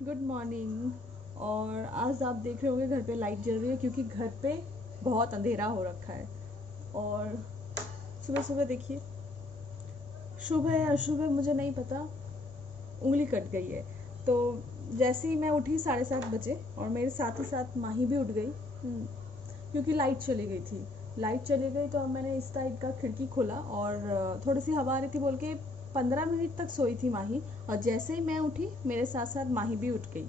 Good morning. और आज आप देख रहे होंगे घर पे लाइट जल रही है क्योंकि घर पे बहुत अंधेरा हो रखा है। और सुबह सुबह देखिए, शुभ है या अशुभ है मुझे नहीं पता, उंगली कट गई है। तो जैसे ही मैं उठी 7:30 बजे और मेरे साथ ही साथ माही भी उठ गई। क्योंकि लाइट चली गई थी। लाइट चली गई तो मैंने इस साइड का खिड़की खोला और थोड़ी सी हवा आ रही थी बोल के 15 मिनट तक सोई थी माही। और जैसे ही मैं उठी मेरे साथ साथ माही भी उठ गई।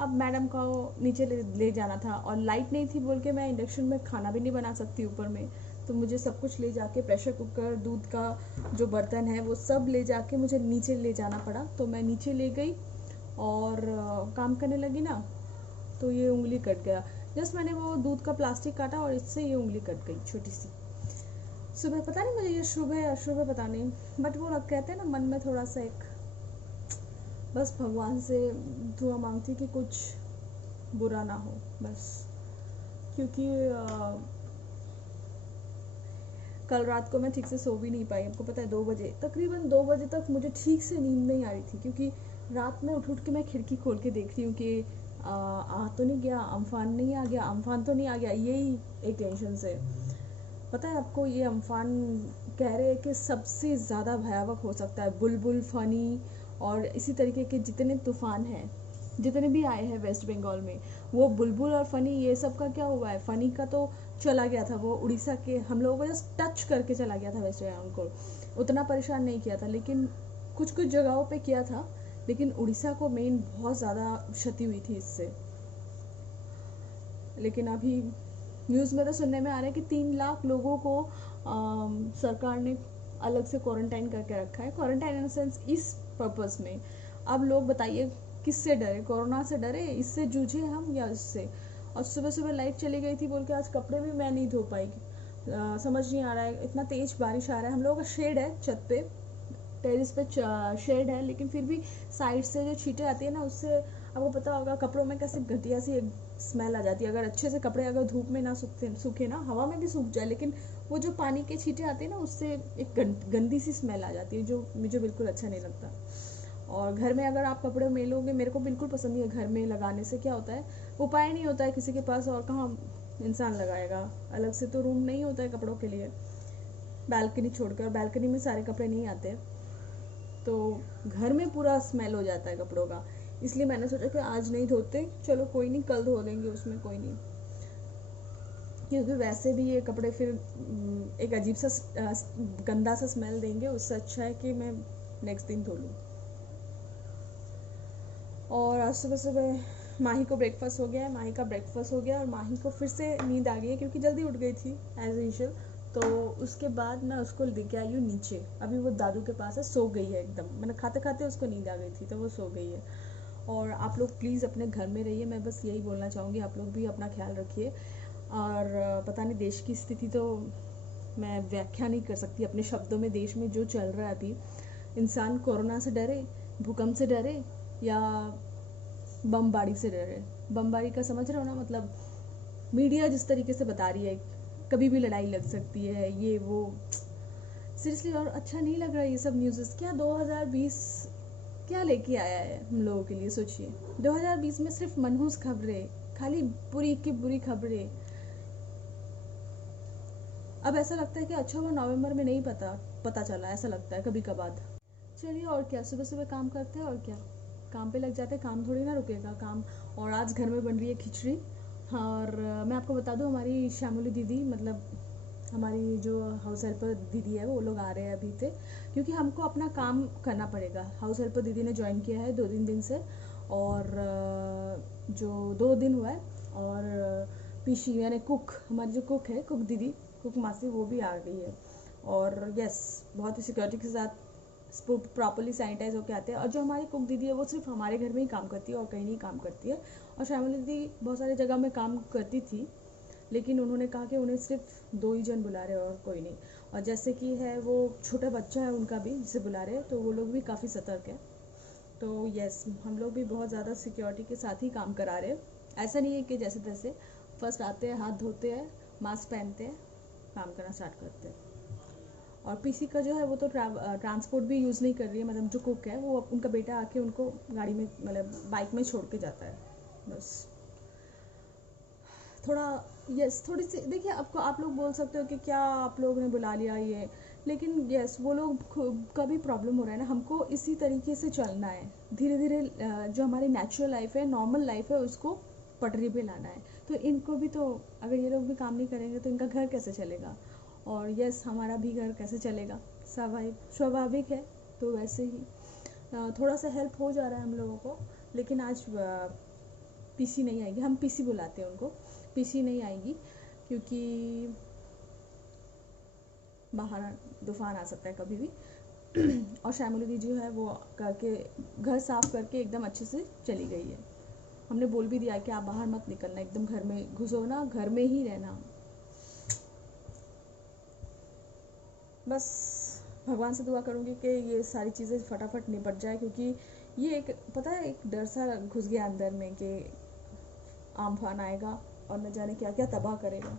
अब मैडम को नीचे ले जाना था और लाइट नहीं थी बोल के मैं इंडक्शन में खाना भी नहीं बना सकती ऊपर में। तो मुझे सब कुछ ले जाके प्रेशर कुकर, दूध का जो बर्तन है वो सब ले जाके मुझे नीचे ले जाना पड़ा। तो मैं नीचे ले गई और काम करने लगी ना, तो ये उंगली कट गया। जस्ट मैंने वो दूध का प्लास्टिक काटा और इससे ये उंगली कट गई छोटी सी। सुबह पता नहीं मुझे ये शुभ है अशुभ है पता नहीं, बट वो लोग कहते हैं ना मन में थोड़ा सा एक, बस भगवान से दुआ मांगती कि कुछ बुरा ना हो बस। क्योंकि कल रात को मैं ठीक से सो भी नहीं पाई। आपको पता है 2 बजे, तकरीबन 2 बजे तक मुझे ठीक से नींद नहीं आ रही थी। क्योंकि रात में उठ उठ के मैं खिड़की खोल के देख रही हूँ कि आ तो नहीं गया, अम्फान नहीं आ गया, अम्फान तो नहीं आ गया, यही एक टेंशन से। पता है आपको ये अम्फान कह रहे हैं कि सबसे ज़्यादा भयावह हो सकता है। बुलबुल, फनी और इसी तरीके के जितने तूफान हैं, जितने भी आए हैं वेस्ट बंगाल में, वो बुलबुल और फनी ये सब का क्या हुआ है। फनी का तो चला गया था, वो उड़ीसा के हम लोगों को जस्ट टच करके चला गया था वेस्ट बंगाल को, उतना परेशान नहीं किया था, लेकिन कुछ कुछ जगहों पे किया था। लेकिन उड़ीसा को मेन बहुत ज़्यादा क्षति हुई थी इससे। लेकिन अभी न्यूज़ में तो सुनने में आ रहा है कि 3 लाख लोगों को सरकार ने अलग से क्वारंटाइन करके रखा है। क्वारंटाइन इन सेंस इस पर्पस में। अब लोग बताइए किससे डरे, कोरोना से डरे, इससे जूझे हम या इससे। और सुबह सुबह लाइट चली गई थी बोल के आज कपड़े भी मैं नहीं धो पाई। समझ नहीं आ रहा है, इतना तेज बारिश आ रहा है। हम लोगों का शेड है छत पे, टेरिस पे शेड है, लेकिन फिर भी साइड से जो छींटे आती है ना उससे आपको पता होगा कपड़ों में कैसे घटिया सी एक स्मेल आ जाती है। अगर अच्छे से कपड़े अगर धूप में ना सूखे ना, हवा में भी सूख जाए, लेकिन वो जो पानी के छींटे आते हैं ना उससे एक गंदी सी स्मेल आ जाती है जो मुझे बिल्कुल अच्छा नहीं लगता। और घर में अगर आप कपड़े मेलोगे, मेरे को बिल्कुल पसंद नहीं है घर में लगाने से। क्या होता है, उपाय नहीं होता है किसी के पास और कहाँ इंसान लगाएगा। अलग से तो रूम नहीं होता है कपड़ों के लिए, बालकनी छोड़कर। बालकनी में सारे कपड़े नहीं आते, तो घर में पूरा स्मेल हो जाता है कपड़ों का। इसलिए मैंने सोचा कि आज नहीं धोते, चलो कोई नहीं कल धो लेंगे, उसमें कोई नहीं। क्योंकि वैसे भी ये कपड़े फिर एक अजीब सा गंदा सा स्मेल देंगे, उससे अच्छा है कि मैं नेक्स्ट दिन धो लूँ। और आज सुबह सुबह माही को ब्रेकफास्ट हो गया है, माही का ब्रेकफास्ट हो गया और माही को फिर से नींद आ गई है क्योंकि जल्दी उठ गई थी एज यूजल। तो उसके बाद मैं उसको लेके आई हूँ नीचे। अभी वो दादू के पास है, सो गई है एकदम। मैंने खाते खाते उसको नींद आ गई थी तो वो सो गई है। और आप लोग प्लीज़ अपने घर में रहिए, मैं बस यही बोलना चाहूँगी। आप लोग भी अपना ख्याल रखिए। और पता नहीं देश की स्थिति तो मैं व्याख्या नहीं कर सकती अपने शब्दों में। देश में जो चल रहा है अभी, इंसान कोरोना से डरे, भूकंप से डरे या बमबारी से डरे। बमबारी का समझ रहे हो ना, मतलब मीडिया जिस तरीके से बता रही है कभी भी लड़ाई लग सकती है, ये वो। सीरियसली और अच्छा नहीं लग रहा है ये सब न्यूज़। क्या 2020 क्या लेके आया है हम लोगों के लिए, सोचिए। 2020 में सिर्फ मनहूस खबरें, खाली बुरी की बुरी खबरें। अब ऐसा लगता है कि अच्छा वो नवंबर में नहीं पता पता चला, ऐसा लगता है कभी कभार। चलिए और क्या, सुबह सुबह काम करते हैं और क्या, काम पे लग जाते हैं। काम थोड़ी ना रुकेगा काम। और आज घर में बन रही है खिचड़ी। और मैं आपको बता दूं, हमारी श्यामोली दीदी, मतलब हमारी जो हाउस हेल्पर दीदी है, वो लोग आ रहे हैं अभी से। क्योंकि हमको अपना काम करना पड़ेगा। हाउस हेल्पर दीदी ने ज्वाइन किया है 2-3 दिन से। और जो 2 दिन हुआ है। और पीशी यानी कुक, हमारी जो कुक है, कुक दीदी, कुक मासी, वो भी आ गई है। और यस, बहुत ही सिक्योरिटी के साथ प्रॉपरली सैनिटाइज होकर आते हैं। और जो हमारी कुक दीदी है वो सिर्फ हमारे घर में ही काम करती है और कहीं नहीं काम करती है। और श्यामली दीदी बहुत सारी जगह में काम करती थी, लेकिन उन्होंने कहा कि उन्हें सिर्फ 2 ही जन बुला रहे हैं और कोई नहीं। और जैसे कि है वो छोटा बच्चा है उनका भी जिसे बुला रहे हैं, तो वो लोग भी काफ़ी सतर्क है। तो यस, हम लोग भी बहुत ज़्यादा सिक्योरिटी के साथ ही काम करा रहे हैं। ऐसा नहीं है कि जैसे तैसे, फर्स्ट आते हैं, हाथ धोते हैं, मास्क पहनते हैं, काम करना स्टार्ट करते हैं। और पीसी का जो है वो तो ट्रांसपोर्ट भी यूज़ नहीं कर रही है, मतलब जो कुक है वो उनका बेटा आके उनको गाड़ी में मतलब बाइक में छोड़ के जाता है बस। थोड़ा यस, थोड़ी सी देखिए, आपको आप लोग बोल सकते हो कि क्या आप लोगों ने बुला लिया ये, लेकिन यस वो लोग का भी प्रॉब्लम हो रहा है ना, हमको इसी तरीके से चलना है धीरे धीरे। जो हमारी नेचुरल लाइफ है, नॉर्मल लाइफ है, उसको पटरी पे लाना है। तो इनको भी तो, अगर ये लोग भी काम नहीं करेंगे तो इनका घर कैसे चलेगा, और यस हमारा भी घर कैसे चलेगा, स्वाभाविक है। तो वैसे ही थोड़ा सा हेल्प हो जा रहा है हम लोगों को, लेकिन आज पीसी नहीं आएगी, हम पीसी बुलाते हैं उनको, पीसी नहीं आएगी क्योंकि बाहर तूफान आ सकता है कभी भी। और श्यामली दी जो है वो करके घर साफ करके एकदम अच्छे से चली गई है। हमने बोल भी दिया कि आप बाहर मत निकलना, एकदम घर में घुसो ना, घर में ही रहना। बस भगवान से दुआ करूँगी कि ये सारी चीज़ें फटाफट निपट जाए, क्योंकि ये एक पता है एक डर सा घुस गया अंदर में कि आमफान आएगा और न जाने क्या क्या तबाह करेगा।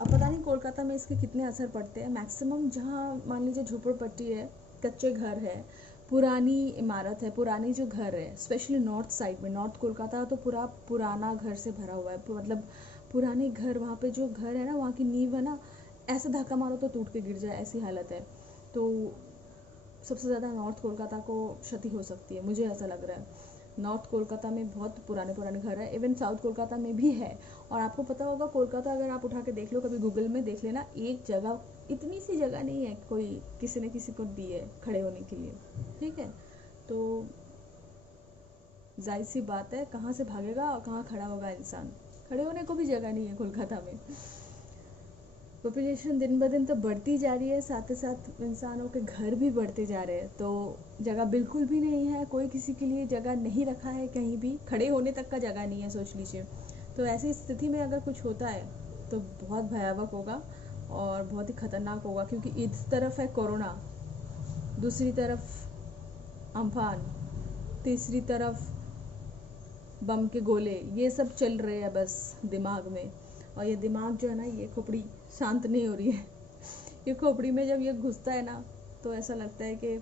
अब पता नहीं कोलकाता में इसके कितने असर पड़ते हैं। मैक्सिमम जहाँ मान लीजिए झोपड़पट्टी है, कच्चे घर है, पुरानी इमारत है, पुरानी जो घर है, स्पेशली नॉर्थ साइड में, नॉर्थ कोलकाता तो पूरा पुराना घर से भरा हुआ है, मतलब पुराने घर, वहाँ पे जो घर है ना, वहाँ की नींव है ना, ऐसे धक्का मारो तो टूट के गिर जाए, ऐसी हालत है। तो सबसे ज़्यादा नॉर्थ कोलकाता को क्षति हो सकती है, मुझे ऐसा लग रहा है। नॉर्थ कोलकाता में बहुत पुराने पुराने घर है, इवन साउथ कोलकाता में भी है। और आपको पता होगा कोलकाता अगर आप उठा के देख लो, कभी गूगल में देख लेना, एक जगह, इतनी सी जगह नहीं है कोई किसी ने किसी को दी है खड़े होने के लिए, ठीक है। तो जाहिर सी बात है, कहाँ से भागेगा और कहाँ खड़ा होगा इंसान, खड़े होने को भी जगह नहीं है कोलकाता में। पॉपुलेशन दिन ब दिन तो बढ़ती जा रही है, साथ ही साथ इंसानों के घर भी बढ़ते जा रहे हैं, तो जगह बिल्कुल भी नहीं है, कोई किसी के लिए जगह नहीं रखा है, कहीं भी खड़े होने तक का जगह नहीं है, सोच लीजिए। तो ऐसी स्थिति में अगर कुछ होता है तो बहुत भयावह होगा और बहुत ही खतरनाक होगा, क्योंकि इस तरफ है कोरोना, दूसरी तरफ अम्फान, तीसरी तरफ बम के गोले, ये सब चल रहे हैं बस दिमाग में। और ये दिमाग जो है ना, ये खोपड़ी शांत नहीं हो रही है। ये खोपड़ी में जब ये घुसता है ना, तो ऐसा लगता है कि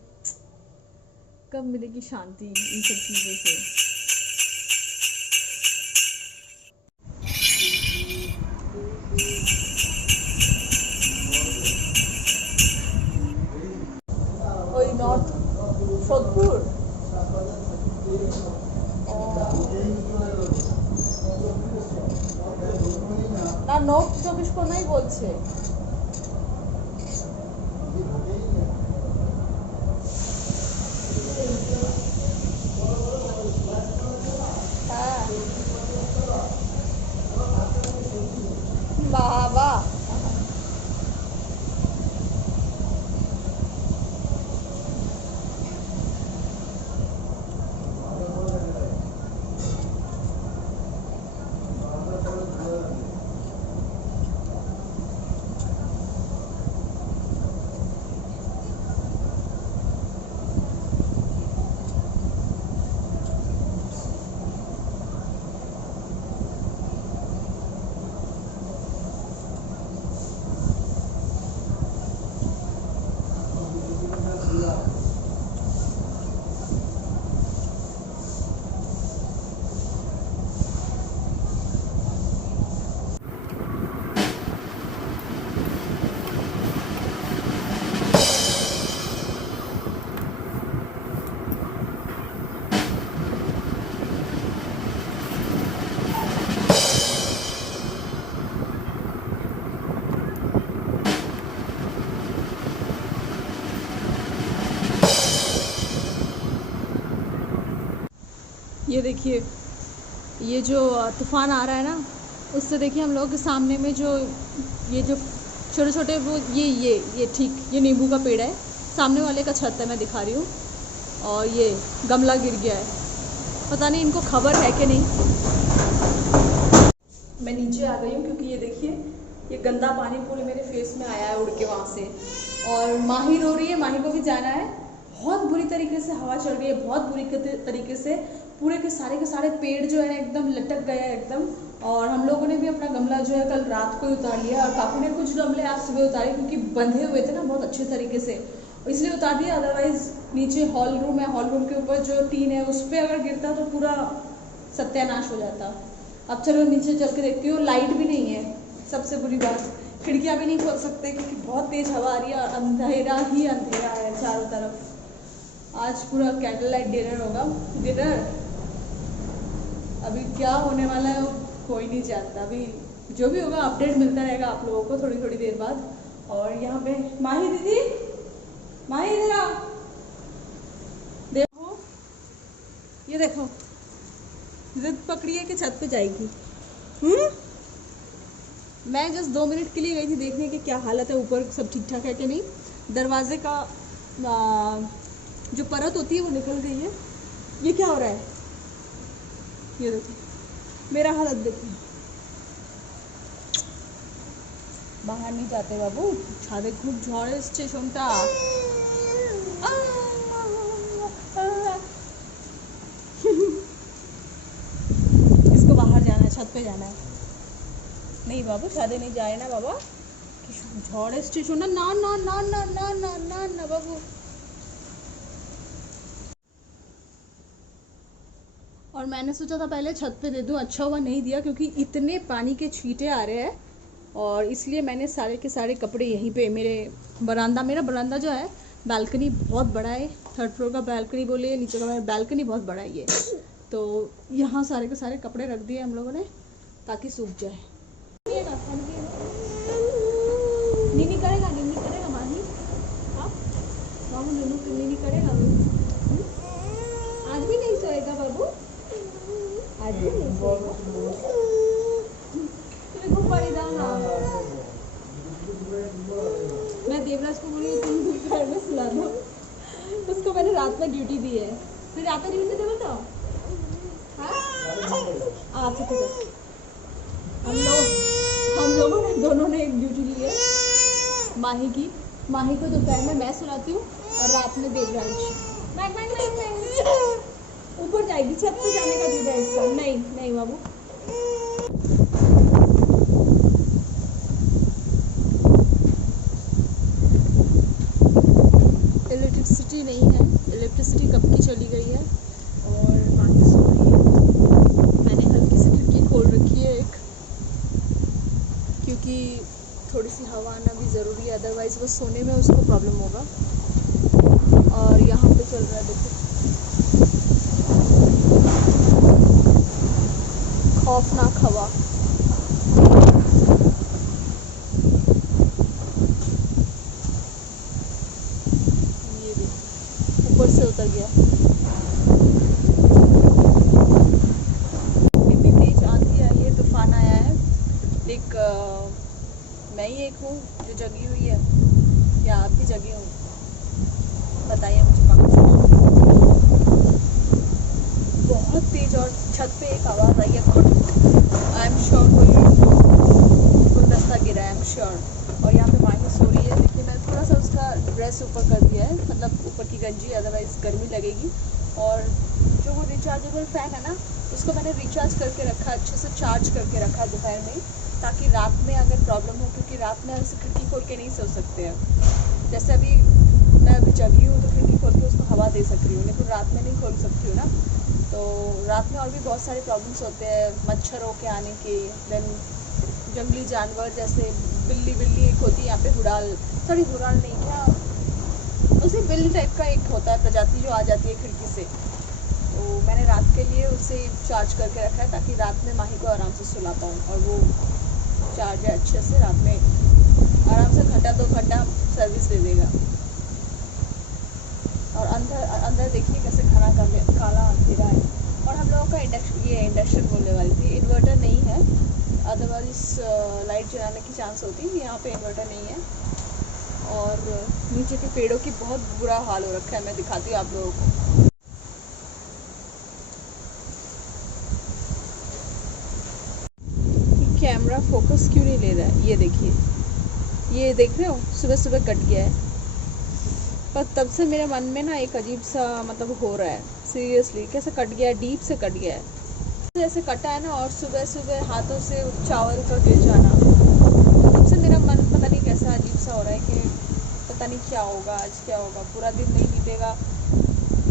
कब मिलेगी शांति इन सब चीज़ों से। ওই নর্থ সোদপুর না, নর্থ 24 পরগনাই বলছে। হ্যাঁ বাবা, ये देखिए, ये जो तूफान आ रहा है ना, उससे देखिए हम लोग के सामने में जो ये जो छोटे छोटे वो ये ठीक, ये नींबू का पेड़ है, सामने वाले का छत है, मैं दिखा रही हूँ, और ये गमला गिर गया है, पता नहीं इनको खबर है कि नहीं। मैं नीचे आ गई हूँ क्योंकि ये देखिए, ये गंदा पानी पूरे मेरे फेस में आया है उड़ के वहाँ से। और माही रो रही है, माही को भी जाना है। बहुत बुरी तरीके से हवा चल रही है, बहुत बुरी तरीके से पूरे के सारे पेड़ जो है एकदम लटक गए हैं एकदम। और हम लोगों ने भी अपना गमला जो है कल रात को ही उतार लिया, और काकू ने कुछ गमले आज सुबह उतारे क्योंकि बंधे हुए थे ना बहुत अच्छे तरीके से, इसलिए उतार दिया। अदरवाइज नीचे हॉल रूम है, हॉल रूम के ऊपर जो टीन है उस पर अगर गिरता तो पूरा सत्यानाश हो जाता। अब चलो नीचे चल के देखती हूँ, लाइट भी नहीं है, सबसे बुरी बात, खिड़कियाँ भी नहीं खोल सकते क्योंकि बहुत तेज़ हवा आ रही है और अंधेरा ही अंधेरा है चारों तरफ। आज पूरा कैंडल लाइट डिनर होगा। डिनर अभी क्या होने वाला है वो कोई नहीं जानता, अभी जो भी होगा अपडेट मिलता रहेगा आप लोगों को थोड़ी थोड़ी देर बाद। और यहाँ पे माही दीदी, माही इधर आओ, देखो ये देखो, जिद पकड़ी है कि छत पे जाएगी। मैं जस्ट 2 मिनट के लिए गई थी देखने की क्या हालत है, ऊपर सब ठीक ठाक है कि नहीं। दरवाजे का जो परत होती है वो निकल गई है। ये क्या हो रहा है, ये देखो मेरा हालत देखो। बाहर नहीं जाते बाबू, छादे खूब झड़े स्टेशनटा। इसको बाहर जाना है, छत पे जाना है। नहीं बाबू छादे नहीं जाए ना बाबा, झड़े स्टेशन ना ना ना ना ना ना ना ना ना बाबू। और मैंने सोचा था पहले छत पे दे दूं, अच्छा हुआ नहीं दिया क्योंकि इतने पानी के छींटे आ रहे हैं, और इसलिए मैंने सारे के सारे कपड़े यहीं पे मेरे मेरा बरामदा जो है, बालकनी बहुत बड़ा है, 3rd फ्लोर का बालकनी बोलिए, नीचे का बालकनी बहुत बड़ा है ये, तो यहाँ सारे के सारे कपड़े रख दिए हम लोगों ने ताकि सूख जाए। नीनी करेगा माही, हाँ बाबू नीनी करेगा, आज भी नहीं सोएगा बाबू, आज भी नहीं सोएगा। तुम्हें ऊपर ही जाना, मैं देवराज को बोली तुम दोपहर में सुला दो, उसको मैंने रात में ड्यूटी दी है। फिर रात में ड्यूटी दे बताओ, हाँ अच्छा ठीक है। हम लोगों ने दोनों ने एक ड्यूटी ली है माही की। माही को दोपहर में मैं सुलाती हूँ और रात में देवराज। ऊपर जाएगी, छत पे जाने का दूध है इसका। नहीं नहीं बाबू, इलेक्ट्रिसिटी नहीं है, इलेक्ट्रिसिटी कब की चली गई है और माही सो रही है। मैंने हल्की सी खिड़की खोल रखी है एक, क्योंकि थोड़ी सी हवा आना भी ज़रूरी है, अदरवाइज़ वो सोने में उसको प्रॉब्लम होगा। और यहाँ पे चल रहा है देखो खौफनाक हवा। ये देखो ऊपर से उतर गया। इतनी तेज आंधी आई है, तूफान आया है। एक मैं ही एक हूँ जो जगी हुई है या आप भी जगे हो, बताइए मुझे कमेंट सेक्शन में। बहुत तेज, और छत पे एक आवाज़ आई है खुद, आई एम श्योर कोई गुलदस्ता गिरा है, आई एम श्योर। और यहाँ पे माही सो रही है, लेकिन मैंने थोड़ा सा उसका ड्रेस ऊपर कर दिया है, मतलब ऊपर की गंजी, अदरवाइज गर्मी लगेगी। और जो वो रिचार्जेबल फ़ैन है ना, उसको मैंने रिचार्ज करके रखा, अच्छे से चार्ज करके रखा दोपहर में, ताकि रात में अगर प्रॉब्लम हो, क्योंकि रात में ऐसे खिड़की खोल के नहीं सो सकते हैं। जैसे अभी मैं अभी जगी हूँ तो खिड़की खोल के उसको हवा दे सक रही हूँ, लेकिन रात में नहीं खोल सकती हूँ ना, तो रात में और भी बहुत सारे प्रॉब्लम्स होते हैं, मच्छरों के आने के, देन जंगली जानवर जैसे बिल्ली एक होती है यहाँ पे, हुड़ाल नहीं, क्या उसी बिल्ली टाइप का एक होता है प्रजाति जो आ जाती है खिड़की से, तो मैंने रात के लिए उसे चार्ज करके रखा है ताकि रात में माही को आराम से सुला पाऊँ, और वो चार्ज है अच्छे से, रात में आराम से घंटा 2 घंटा सर्विस दे देगा। और अंदर देखिए कैसे काला अंधेरा है। और हम लोगों का इंडक्शन बोलने वाली थी, इन्वर्टर नहीं है, अदरवाइज लाइट जलाने की चांस होती है, यहाँ पे इन्वर्टर नहीं है। और नीचे के पेड़ों की बहुत बुरा हाल हो रखा है, मैं दिखाती हूँ आप लोगों को। कैमरा फोकस क्यों नहीं ले रहा है, ये देखिए, ये देख रहे हो, सुबह कट गया है। पर तब से मेरे मन में ना एक अजीब सा मतलब हो रहा है, सीरियसली कैसे कट गया है, डीप से कट गया है, जैसे कटा है ना। और सुबह सुबह हाथों से चावल का गिर जाना, तब से मेरा मन पता नहीं कैसा अजीब सा हो रहा है कि पता नहीं क्या होगा, आज क्या होगा। पूरा दिन नहीं बीतेगा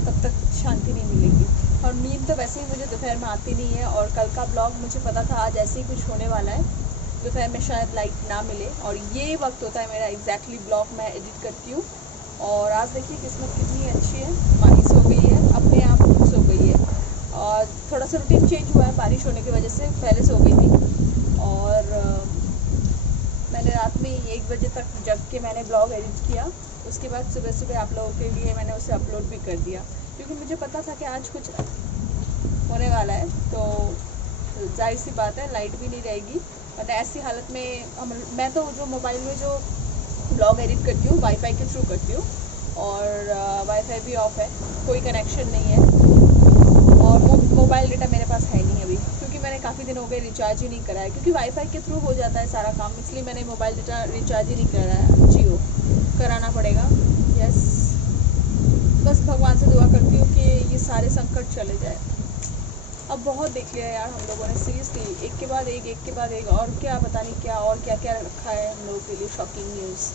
तब तक शांति नहीं मिलेगी। और नींद तो वैसे ही मुझे दोपहर में आती नहीं है। और कल का ब्लॉग मुझे पता था आज ऐसे ही कुछ होने वाला है, दोपहर में शायद लाइट ना मिले, और ये वक्त होता है मेरा एग्जैक्टली ब्लॉग मैं एडिट करती हूँ। और आज देखिए किस्मत कितनी अच्छी है, माही सो गई है, अपने आप सो गई है। और थोड़ा सा रूटीन चेंज हुआ है बारिश होने की वजह से, पहले सो गई थी। और मैंने रात में 1 बजे तक जग के मैंने ब्लॉग एडिट किया। उसके बाद सुबह सुबह आप लोगों के लिए मैंने उसे अपलोड भी कर दिया, क्योंकि मुझे पता था कि आज कुछ होने वाला है। तो जाहिर सी बात है लाइट भी नहीं रहेगी, और ऐसी हालत में मैं तो जो मोबाइल में जो ब्लॉग एडिट करती हूँ वाईफाई के थ्रू करती हूँ, और वाईफाई भी ऑफ है, कोई कनेक्शन नहीं है। और मोबाइल डेटा मेरे पास है नहीं अभी, क्योंकि मैंने काफ़ी दिन हो गए रिचार्ज ही नहीं कराया, क्योंकि वाईफाई के थ्रू हो जाता है सारा काम, इसलिए मैंने मोबाइल डेटा रिचार्ज ही नहीं कराया। जियो कराना पड़ेगा। यस, बस भगवान से दुआ करती हूँ कि ये सारे संकट चले जाए। अब बहुत देख लिया यार हम लोगों ने, सीरियसली, एक के बाद एक, एक के बाद एक, और क्या पता नहीं क्या और क्या क्या रखा है हम लोगों के लिए शॉकिंग न्यूज़।